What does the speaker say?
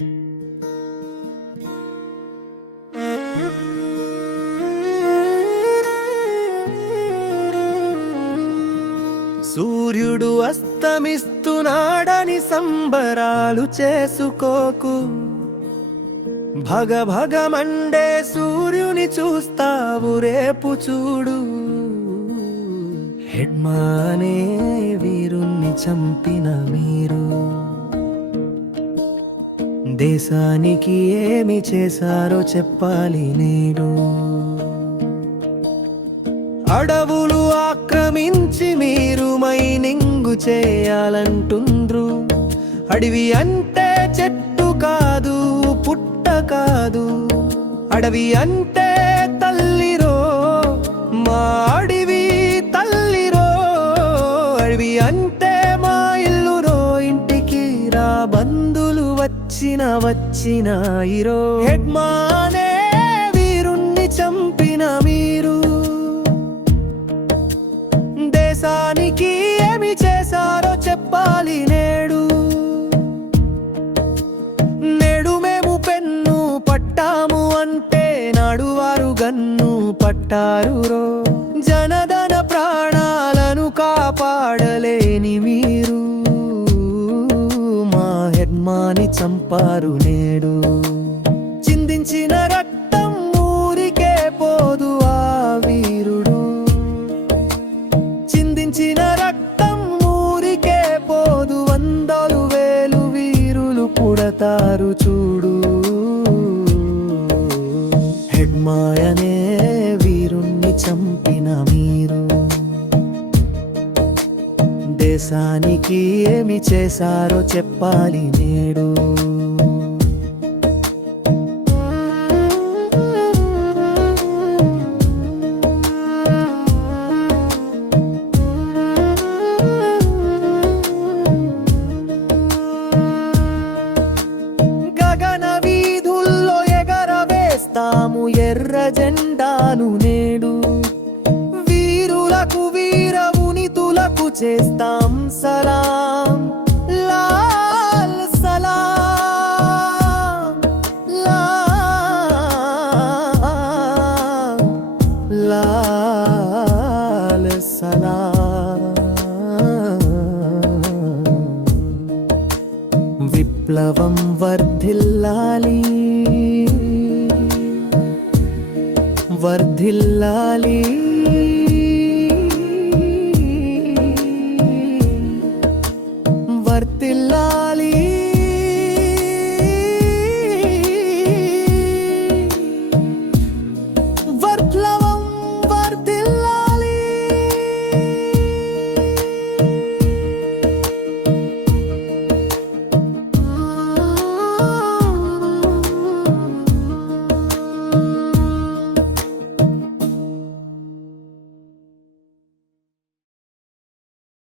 సూర్యుడు అస్తమిస్తున్నాడని సంబరాలు చేసుకోకు. భగ భగమండే సూర్యుని చూస్తావు రేపు చూడు. హెడ్మానే వీరుణ్ణి చంపిన మీరు దేశానికి ఏమి చేశారో చెప్పాలి నేడు. అడవులు ఆక్రమించి మీరు మైనింగు చేయాలంటుండ్రు. అడవి అంటే చెట్టు కాదు, పుట్ట కాదు. అడవి అంటే తల్లిరో, మా అడవి తల్లిరో. అడవి అంటే మా ఇల్లురో, ఇంటికి రా బంధులు వచ్చిన ఇరో. హెడ్మానే వీరుణ్ణి చంపిన మీరు దేశానికి ఏమి చేశారో చెప్పాలి నేడు. నేడు మేము పెన్ను పట్టాము అంటే నాడు వారు గన్ను పట్టారు రో. జనధన ప్రాణాలను కాపాడలేని మీరు మా హెడ్మాని చంపారు నేడు. చిందించిన రక్తం ఊరికే పోదు ఆ వీరుడు. చిందించిన రక్తం ఊరికే పోదు, వందలు వేలు వీరులు పుడతారు చూడు. హెడ్మాయనే వీరుణ్ణి చంపిన మీరు దేశానికి ఏమి చేశారో చెప్పాలి నేడు. తాము ఎర్ర జెండాను నేడు. వీరులకు వీరమునితులకు చేస్తాం సలాం. లాల్ సలాం, లాల్ సలాం. విప్లవం వర్ధిల్లాలి, వర్ధిల్లాలి. వర్ధిల్లాలి. వర్ధిల్లాలి.